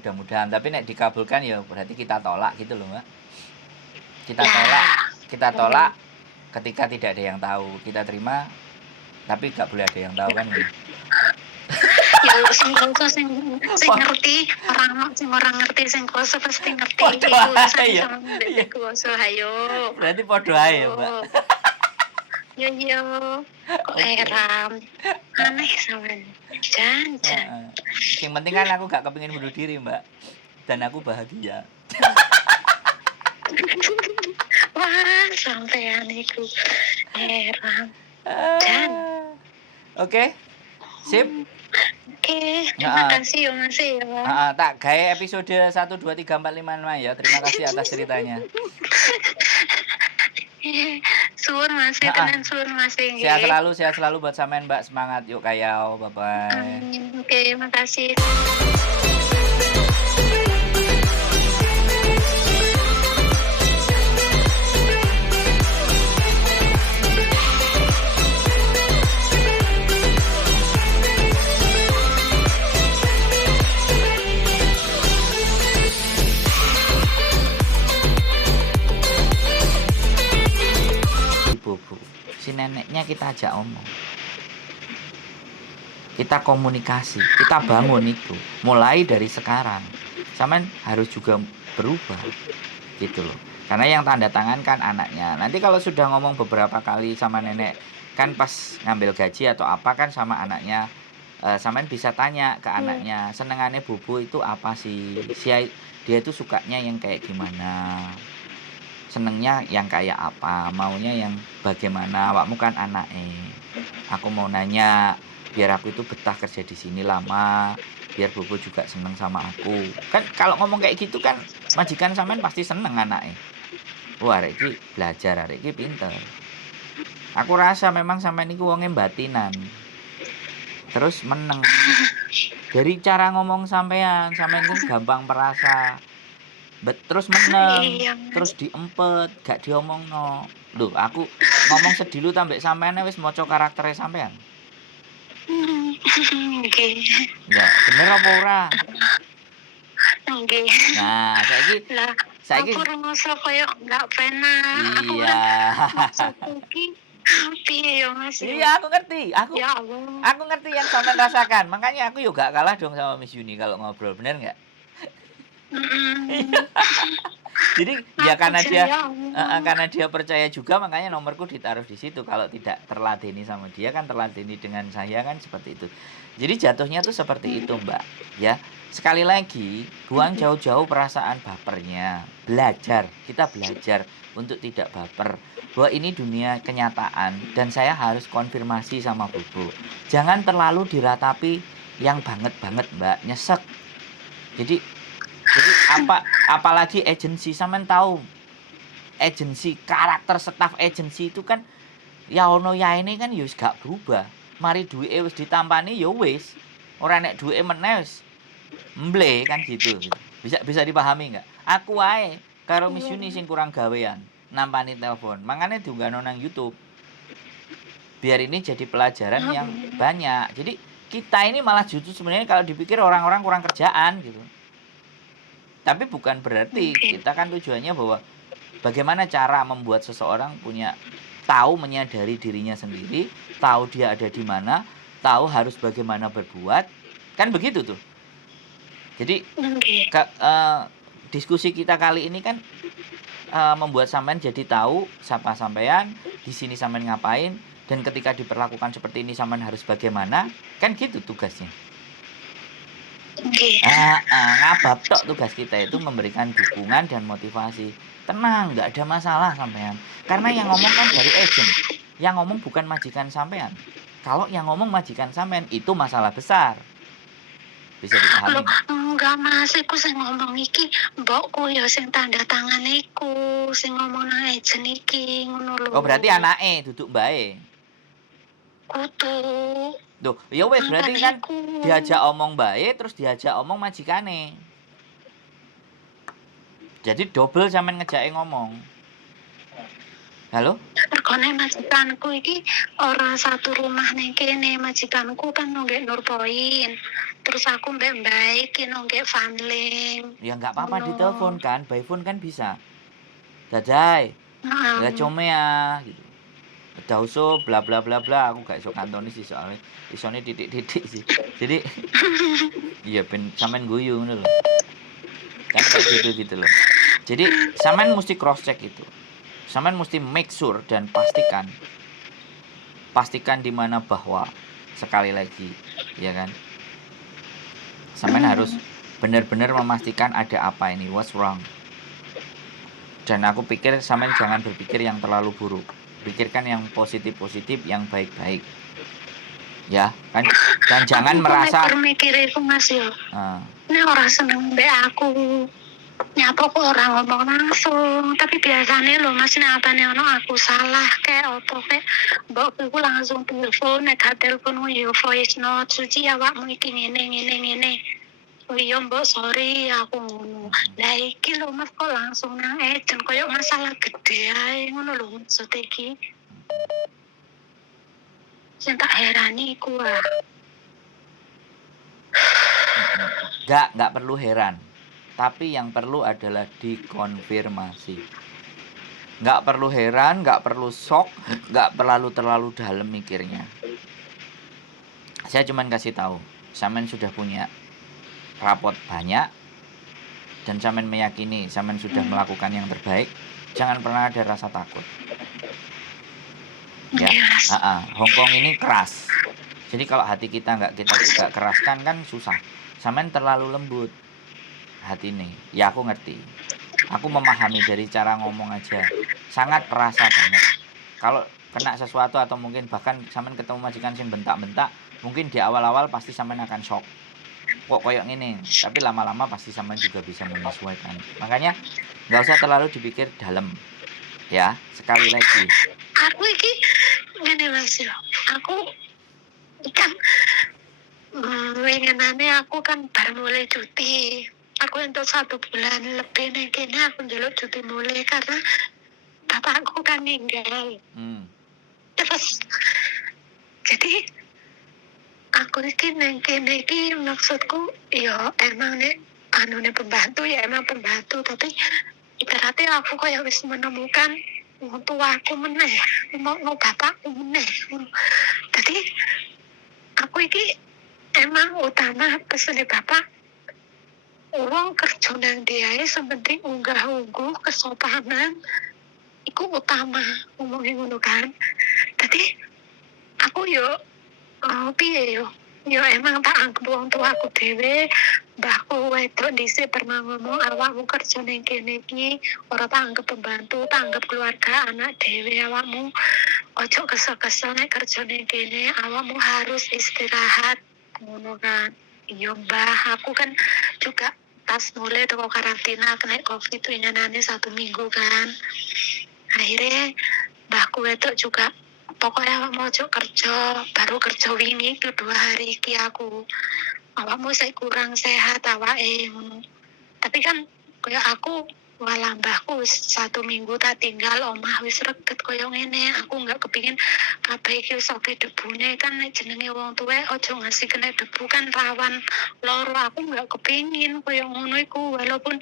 mudah-mudahan. Tapi nek dikabulkan ya berarti kita tolak gitu loh, Mbak. Kita tolak ketika tidak ada yang tahu. Kita terima tapi gak boleh ada yang tahu kan gitu. Ya sing ngerti orang ngerti sing kuasa pasti ngerti Podo ae ya. Iya kuasa ayo. Berarti podo ae ya, Mbak. Yo kok heran aneh sampean jangan. Yang penting kan aku gak kepengin bunuh diri, Mbak. Dan aku bahagia. Wah sampean iku heran jan. Oke. Sip. Oke, terima kasih ya Mas ya. Tak gawe episode 1 2 3 4 5 ya. Terima kasih atas ceritanya. Suwun Mas, tenan suwun Mas. Sehat selalu buat sampean Mbak. Semangat yuk kayau. Bye bye. Oke, makasih. Si neneknya kita ajak omong, kita komunikasi, kita bangun itu mulai dari sekarang. Sampean harus juga berubah gitu loh, karena yang tanda tangan kan anaknya. Nanti kalau sudah ngomong beberapa kali sama nenek kan pas ngambil gaji atau apa kan sama anaknya, sampean bisa tanya ke anaknya, senengannya Bobo itu apa sih, dia itu sukanya yang kayak gimana, senengnya yang kayak apa, maunya yang bagaimana. Awakmu kan anaknya, aku mau nanya biar aku itu betah kerja di sini lama, biar Bobo juga seneng sama aku. Kan kalau ngomong kayak gitu kan majikan sampean pasti seneng anaknya. Wah, arek iki belajar, arek iki pinter. Aku rasa memang sampean iku wonge batinan. Terus meneng. Dari cara ngomong sampean itu gampang perasa. Terus meneng, terus diempet, gak diomongno. Lho, aku ngomong sedilu tambek sampean wis maca karaktere sampean. Nggih. Ya, bener apa ora? Nggih. Nah, saiki aku rasa koyo enggak penak. Iya. Piye ya Mas? Iya, aku ngerti. Ya Allah. Aku ngerti yang sampean rasakan. Makanya aku juga gak kalah dong sama Miss Yuni kalau ngobrol, bener enggak? Jadi ya karena dia percaya juga, makanya nomorku ditaruh di situ. Kalau tidak terladeni sama dia kan terladeni dengan saya kan seperti itu. Jadi jatuhnya tuh seperti itu, Mbak. Ya, sekali lagi buang jauh-jauh perasaan bapernya. Kita belajar untuk tidak baper. Bahwa ini dunia kenyataan dan saya harus konfirmasi sama Bobo. Jangan terlalu diratapi yang banget-banget, Mbak. Nyesek. Jadi apalagi agensi, sampean tahu agensi, karakter staf agensi itu kan ya ono ya ini kan ya wis gak berubah. Mari duwike wis ditampani ya wis. Ora nek duwike meneh wis mble kan gitu. Bisa dipahami enggak? Aku wae karo Miss Yuni sing kurang gawean nampani telepon. Mangane diunggahno nang YouTube. Biar ini jadi pelajaran yang banyak. Jadi kita ini malah justru sebenarnya kalau dipikir orang-orang kurang kerjaan gitu. Tapi bukan berarti kita kan tujuannya bahwa bagaimana cara membuat seseorang tahu menyadari dirinya sendiri, tahu dia ada di mana, tahu harus bagaimana berbuat, kan begitu tuh. Jadi diskusi kita kali ini kan membuat sampean jadi tahu siapa sampean, di sini sampean ngapain, dan ketika diperlakukan seperti ini sampean harus bagaimana, kan gitu tugasnya. Ngabab tok tugas kita itu memberikan dukungan dan motivasi. Tenang, nggak ada masalah sampean. Karena yang ngomong kan dari agent. Yang ngomong bukan majikan sampean. Kalau yang ngomong majikan sampean itu masalah besar. Bisa dipahami? Enggak Mas, iku sing ngomong iki mbokku ya sing tanda tangan iku, sing ngomong nang agent iki ngono lho. Oh, berarti anake duduk mbake. Kudu. Duh, ya wes berarti kan diajak omong bae terus diajak omong majikane. Jadi double sampean ngejake ngomong. Halo? Regane majikanku iki ora satu rumah ning kene. Majikanku kan nonggek Nurpoint. Terus aku mbek Mbak iki nonggek Fanling. Ya nggak apa-apa Ngono. ditelepon kan, by phone kan bisa. Dadai, ya Heeh. come ya gitu. Dauso bla bla bla bla, aku gak iso kantoni sih soalnya isone titik-titik sih. Jadi iya ben sampean guyu ngono lho. Kan kayak gitu-gitu loh. Jadi sampean mesti cross check itu. Sampean mesti make sure dan pastikan di mana bahwa sekali lagi, ya kan? Sampean harus benar-benar memastikan ada apa ini, what's wrong. Dan aku pikir sampean jangan berpikir yang terlalu buruk. Pikirkan yang positif-positif, yang baik-baik. Ya, kan? Dan jangan Aku merasa mikir iku Mas yo. ah, Nek ora seneng mbek aku. Nyapa kok ora ngomong langsung, tapi biasanya lo Mas nek apane ono aku salah kayak opo kayak mbokku langsung telepon, nek gak telepon yo voice note, suci awakmu iki ngene. Oh iya mbok sorry aku ngono. Lah iki lho Mas kok langsung nang ejen koyo masalah gede ae ngono lho maksud iki. Sing tak herani iku nggak perlu heran. Tapi yang perlu adalah dikonfirmasi. Nggak perlu heran, nggak perlu shock, nggak terlalu dalam mikirnya. Saya cuman kasih tahu, sampean sudah punya rapot banyak dan sampean meyakini sampean sudah melakukan yang terbaik. Jangan pernah ada rasa takut. Ya, Yes. Hongkong ini keras. Jadi kalau hati kita nggak kita juga keraskan kan susah. Sampean terlalu lembut hati ini. Ya aku ngerti. Aku memahami dari cara ngomong aja. Sangat perasa banget. Kalau kena sesuatu atau mungkin bahkan sampean ketemu majikan sing bentak-bentak, mungkin di awal-awal pasti sampean akan shock. Kok koyok gini, tapi lama-lama pasti sampean juga bisa menyesuaikan. Makanya nggak usah terlalu dipikir dalam. Ya, sekali lagi. Aku iki ngene Mas yo. Aku kan winginane aku kan baru mulai cuti. Aku untuk 1 bulan lebih nih kene aku njaluk cuti mulai karena bapakku kan meninggal. Terus jadi aku iki neng kene iki maksudku ya emang nek anune pembantu ya emang pembantu tapi ibaratnya aku kayak wis menemukan wong tuaku meneh, mau bapakku meneh. Jadi aku iki emang utama pesene bapak uang kerja nang diae sepenting unggah-ungguh kesopanan iku utama ngomongin ngono kan. Jadi aku yo piye yo emang tak anggap wong tua aku dhewe mbahku wedok dhisik pernah ngomong awakmu kerja ning kene iki ora tak anggap pembantu tak anggap keluarga anak dhewe awakmu ojo kesel-kesel nek kerja ning kene awakmu harus istirahat ngono kan. Iya mbah aku kan juga pas mulai toko karantina kena covid itu nyanane 1 minggu kan akhirnya mbahku wedok juga pokoknya awak mau kerja baru kerja wingi itu 2 hari iki aku awakmu saya kurang sehat awake ngono tapi kan kayak aku walah mbahku 1 minggu tak tinggal omah wis reget koyo ngene aku nggak kepingin kabeh iki wis oke debune kan nek jenenge wong tuwa ojo ngasih kena debu kan rawan loro aku nggak kepingin koyo ngono iku walaupun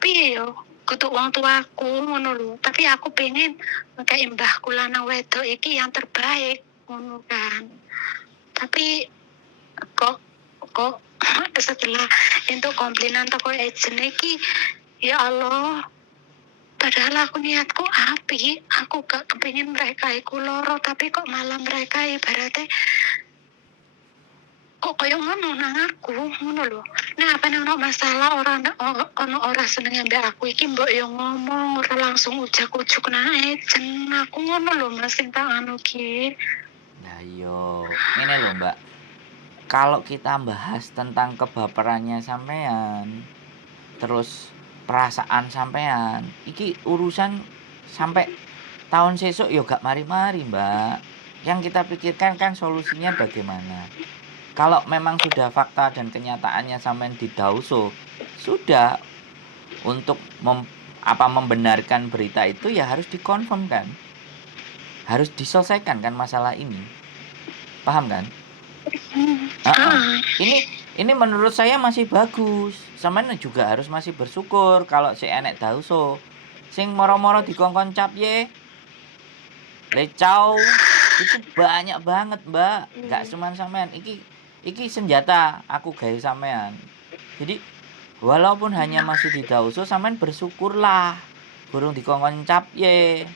piye yo kutuk wong tuaku ngono lho tapi aku pengen kayak mbahku lanang wedok iki yang terbaik ngono kan tapi kok setelah itu komplainan toko agent iki ya Allah padahal aku niatku api aku gak kepingin mereka iku loro tapi kok malah mereka ibaratnya kok kayak ngono nang aku ngono lho nah apa ono masalah orang ono ora seneng ambek aku iki mbok yo ngomong ora langsung ujak-ujuk nang agent aku ngono lho Mas sing tak anu ki Nah yo, ini loh Mbak. Kalau kita bahas tentang kebaperannya sampean, terus perasaan sampean, iki urusan sampai tahun sesuk yo gak mari-mari Mbak. Yang kita pikirkan kan solusinya bagaimana. Kalau memang sudah fakta dan kenyataannya sampean didauso, sudah untuk apa membenarkan berita itu ya harus dikonfirm kan, harus diselesaikan kan masalah ini, paham kan? Ini menurut saya masih bagus. Sampeyan juga harus masih bersyukur kalau si enek dauso sing moro-moro dikongkon cap ye lecau itu banyak banget mbak, nggak cuman sampean. Iki senjata aku gawe sampean. Jadi walaupun hanya masih di dauso, sampean bersyukurlah burung dikongkon cap ye.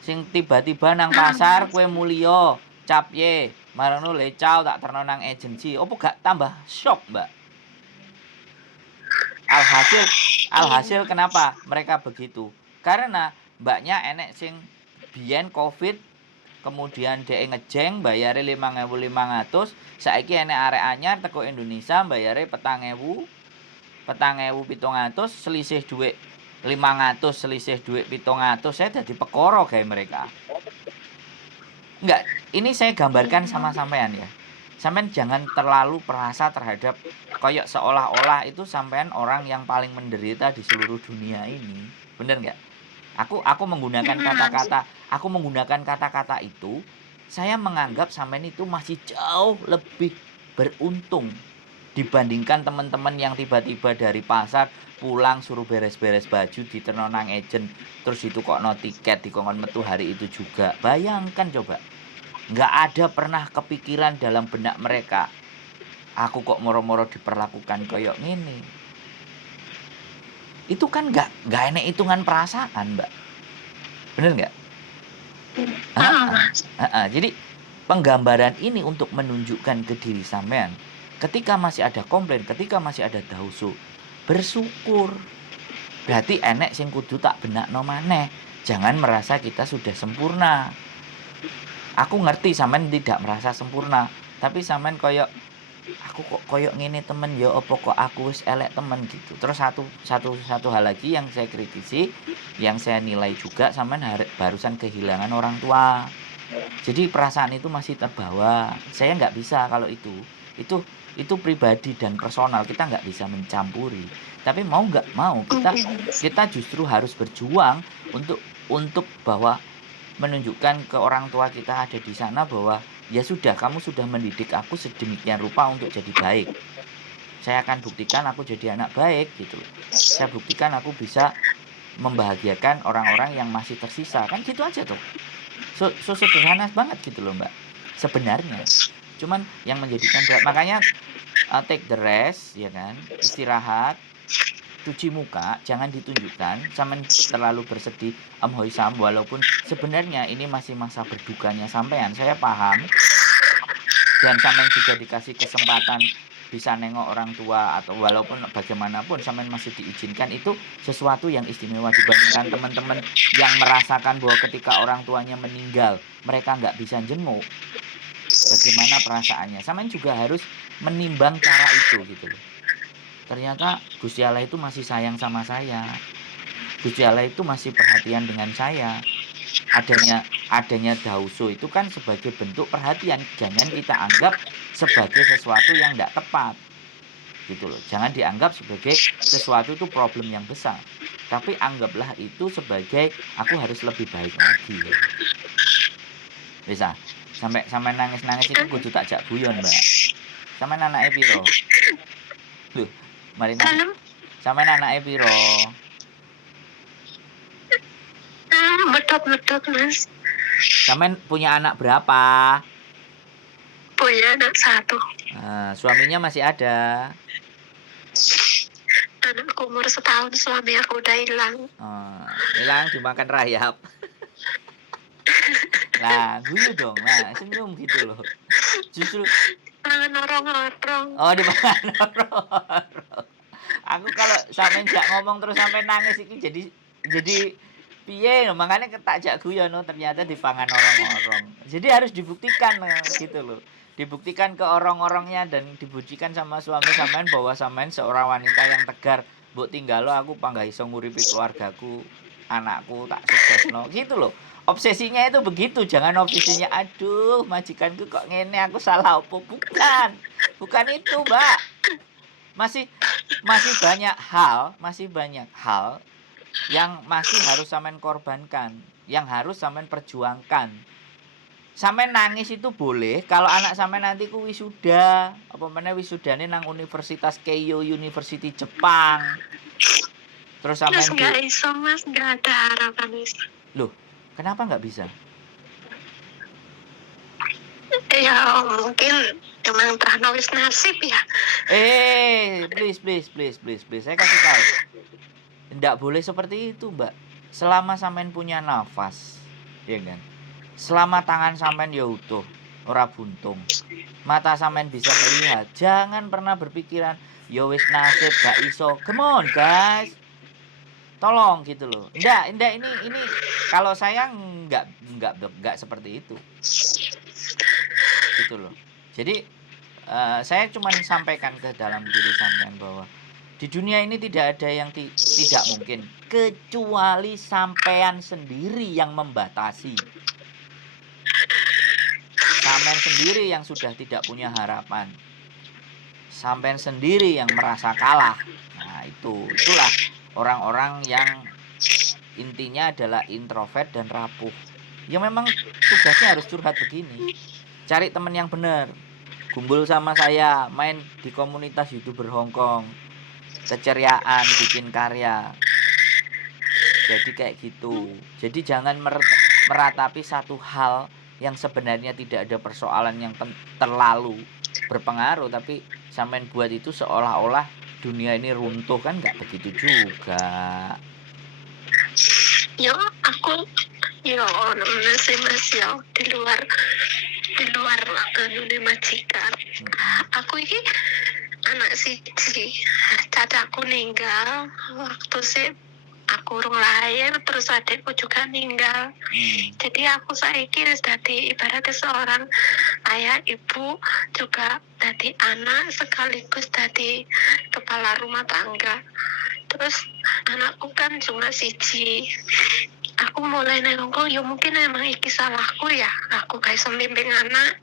Sing tiba-tiba nang pasar kue mulio cap ye marono lecau tak terno nang agensi, opo gak tambah shock mbak? Alhasil kenapa mereka begitu? Karena mbaknya enek sing biyen covid kemudian dhek ngejeng bayare 5.500, saiki enek arek anyar teko Indonesia bayare 4.700, selisih duit 500, selisih duit 700, saya dadi perkara gawe mereka. Enggak, ini saya gambarkan sama sampean ya. Sampean jangan terlalu perasa terhadap koyok seolah-olah itu sampean orang yang paling menderita di seluruh dunia ini. Bener nggak? Aku menggunakan kata-kata itu, saya menganggap sampean itu masih jauh lebih beruntung dibandingkan teman-teman yang tiba-tiba dari pasar pulang suruh beres-beres baju di nang agent, terus itu kok no tiket dikongkon metu hari itu juga. Bayangkan coba, nggak ada pernah kepikiran dalam benak mereka aku kok moro-moro diperlakukan koyok gini. Itu kan nggak enek hitungan perasaan mbak, bener nggak? Jadi penggambaran ini untuk menunjukkan ke diri sampean, ketika masih ada komplain, ketika masih ada dausu, bersyukur. Berarti enek sing kudu tak benakno maneh. Jangan merasa kita sudah sempurna. Aku ngerti sampean tidak merasa sempurna, tapi sampean koyok aku kok koyok ngene temen ya apa kok aku wis elek temen gitu. Terus satu hal lagi yang saya kritisi, yang saya nilai juga, sampean barusan kehilangan orang tua. Jadi perasaan itu masih terbawa. Saya nggak bisa kalau itu pribadi dan personal, kita nggak bisa mencampuri. Tapi mau nggak mau kita justru harus berjuang untuk bahwa menunjukkan ke orang tua kita ada di sana bahwa ya sudah, kamu sudah mendidik aku sedemikian rupa untuk jadi baik. Saya akan buktikan aku jadi anak baik gitu loh. Saya buktikan aku bisa membahagiakan orang-orang yang masih tersisa. Kan gitu aja tuh. So sederhana banget gitu loh mbak sebenarnya. Cuman yang menjadikan berat, makanya take the rest ya kan, istirahat, cuci muka, jangan ditunjukkan sampean terlalu bersedih hoisam, walaupun sebenarnya ini masih masa berdukanya sampean, saya paham. Dan sampean juga dikasih kesempatan bisa nengok orang tua, atau walaupun bagaimanapun sampean masih diizinkan, itu sesuatu yang istimewa dibandingkan teman-teman yang merasakan bahwa ketika orang tuanya meninggal mereka nggak bisa jenguk. Bagaimana perasaannya? Sampean juga harus menimbang cara itu gitu loh. Ternyata Gusti Allah itu masih sayang sama saya. Gusti Allah itu masih perhatian dengan saya. Adanya dauso itu kan sebagai bentuk perhatian. Jangan kita anggap sebagai sesuatu yang tidak tepat. Gitu loh. Jangan dianggap sebagai sesuatu itu problem yang besar. Tapi anggaplah itu sebagai aku harus lebih baik lagi. Bisa. Sampai nangis-nangis itu kudu tak jak guyon, Mbak. Sampai anake piro? Loh, mari nangis. Sampai anake piro? Betul mas. Sampai punya anak berapa? Punya anak 1. Suaminya masih ada? Anakku umur 1 tahun, suami aku udah hilang. Hilang dimakan rayap. Nah, guyu dong, nah senyum gitu loh. Justru norong-norong. Oh, dimakan norong-norong. Aku kalau sampean jak ngomong terus sampai nangis iki jadi piye, makanya tak jak guyon, ternyata dipangan norong-norong. Jadi harus dibuktikan gitu loh. Dibuktikan ke orang-orangnya dan dibuktikan sama suami sampean bahwa sampean seorang wanita yang tegar. Mbok tinggalo aku panggah iso nguripi keluargaku, anakku tak suksesno gitu loh. Obsesinya itu begitu, jangan obsesinya aduh majikanku kok ngene, aku salah opo. Bukan itu, Mbak. Masih banyak hal yang masih harus sampean korbankan, yang harus sampean perjuangkan. Sampean nangis itu boleh kalau anak sampean nanti ku wisuda, apa meneh wisudane nang Universitas Keio University Jepang. Terus Terus sampean nggak iso mas, nggak ada harapan mas. Loh, kenapa nggak bisa? Ya mungkin emang wis nasib ya. Please. Saya kasih tahu. Nggak boleh seperti itu, Mbak. Selama sampean punya nafas, ya kan? Selama tangan sampean ya utuh, ora buntung. Mata sampean bisa melihat, jangan pernah berpikiran ya wis nasib gak iso. Come on, guys. Tolong gitu loh. Ndak ini kalau saya nggak seperti itu. Gitu loh. Jadi saya cuma sampaikan ke dalam diri sampean bahwa di dunia ini tidak ada yang tidak mungkin kecuali sampean sendiri yang membatasi. Sampean sendiri yang sudah tidak punya harapan. Sampean sendiri yang merasa kalah. Nah, itulah orang-orang yang intinya adalah introvert dan rapuh. Ya memang tugasnya harus curhat begini. Cari teman yang benar. Kumpul sama saya, main di komunitas YouTuber Hongkong. Keceriaan, bikin karya. Jadi kayak gitu. Jadi jangan meratapi satu hal yang sebenarnya tidak ada persoalan yang terlalu berpengaruh, tapi sampean buat itu seolah-olah dunia ini runtuh, kan nggak begitu juga. Yo aku ono sih mas yo di luar anu majikan. Aku ini anak siji, cacakku ninggal waktu sih aku urung lahir, terus adikku juga ninggal. Jadi aku saiki wis dadi ibaratnya seorang ayah ibu, juga dadi anak sekaligus dadi kepala rumah tangga. Terus anakku kan cuma siji. Aku mulai nengok, ya mungkin emang iki salahku ya, aku gak iso bimbing anak.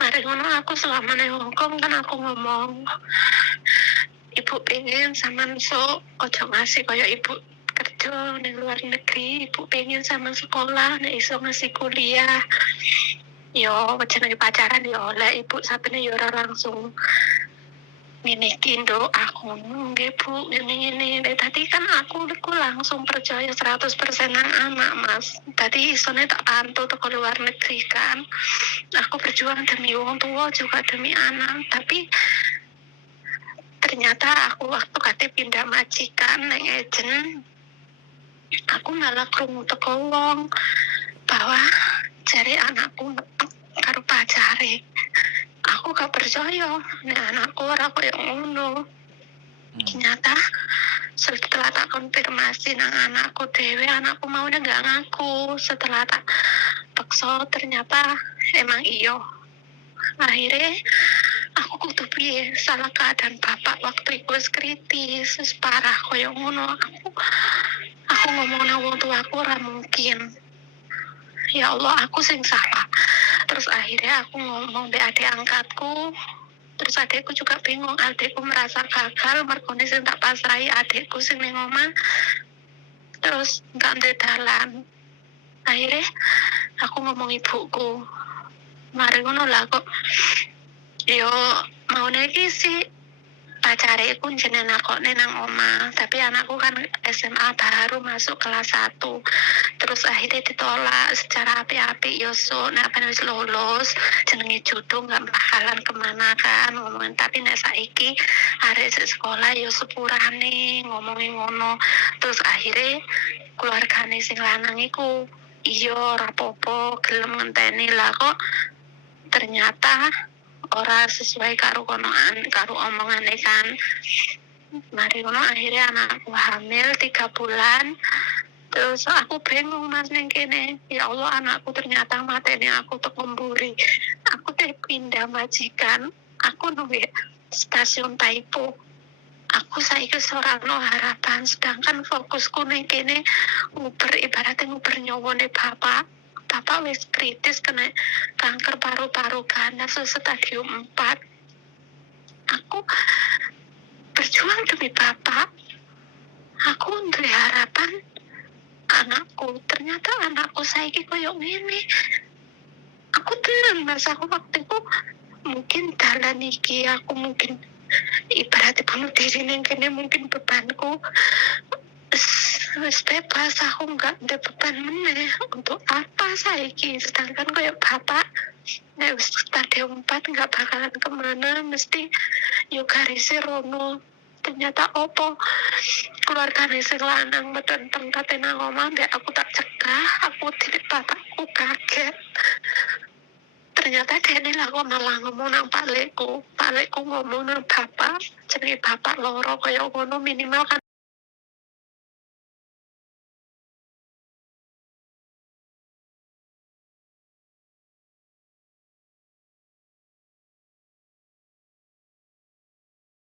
Mari ngono aku selama neng Hongkong kan aku ngomong, ibu pengen sampean sok ojo ngasih kaya ibu kerja neng luar negeri, ibu pengen sampean sekolah nek iso ngasih kuliah. Yo jenenge pacaran yo oleh ibu sapene yo ora langsung ngene iki nduk, aku nggih Bu ngene tadi kan aku langsung percaya 100% nang anak Mas. Tadi isone tak pantau ke luar negeri kan. Aku berjuang demi wong tua juga demi anak, tapi ternyata aku waktu kate pindah majikan nang ejen, aku malah krungu teko wong bahwa jare anakku karo pacare. Aku gak percaya nek anakku ora koyo ngono. Ternyata setelah tak konfirmasi nang anakku dewe, anakku maunya gak ngaku. Setelah tak paksa ternyata emang iyo. Akhirnya aku kudu piye, salah keadaan bapak waktu itu kritis, parah koyo ngono. Aku ngomong nang wong tuaku ora mungkin. Ya Allah, aku sing salah. Terus akhirnya aku ngomong be adik angkatku. Terus adikku juga bingung, adikku merasa gagal mergone sing tak pasrahi adikku sing ning omah. Terus gak ndek dalan. Akhirnya aku ngomong ibuku. Mari ngono lah kok yo maune iki sih pacareku jenenge nakone nang omah, tapi anakku kan SMA baru masuk kelas 1. Terus akhirnya ditolak secara api-api, Yoso nek apa wis lulus jenenge jodoh nggak bakalan kemana kan ngomongin. Tapi nek saiki arek sekolah yo sepurane ngomongin ngono. Terus akhirnya keluargane sing lanang iku iya rapopo gelem ngenteni lah, kok ternyata ora sesuai karo omongane kan. Mari ngono akhirnya anakku hamil 3 bulan. Terus aku bingung Mas ning kene. Ya Allah, anakku ternyata mateni aku teko mburi. Aku teh pindah majikan. Aku nunggu stasiun Taipo. Aku saiki ora ono harapan, sedangkan fokusku ning kene ibaratnya nguber nyawane bapak. Bapak wis kritis kena kanker paru-paru ganas stadium 4. Aku berjuang demi bapak. aku duwe harapan anakku, ternyata anakku saiki koyo ngene. Aku tenang Mas, aku waktu itu mungkin dalan iki aku mungkin ibaratnya bunuh diri neng kene, mungkin bebanku wis bebas, aku nggak ada beban meneh. Untuk apa saiki, sedangkan kayak bapak nek wis stadium 4 nggak bakalan kemana, mesti yo garisnya rono. Ternyata opo keluargane sing lanang metenteng kate nang omah, mbek aku tak cegah, aku tilik bapakku kaget. Ternyata dia ini malah ngomong nang Pak Lekku ngomong nang bapak, jenenge bapak loro kaya ngono, minimal kan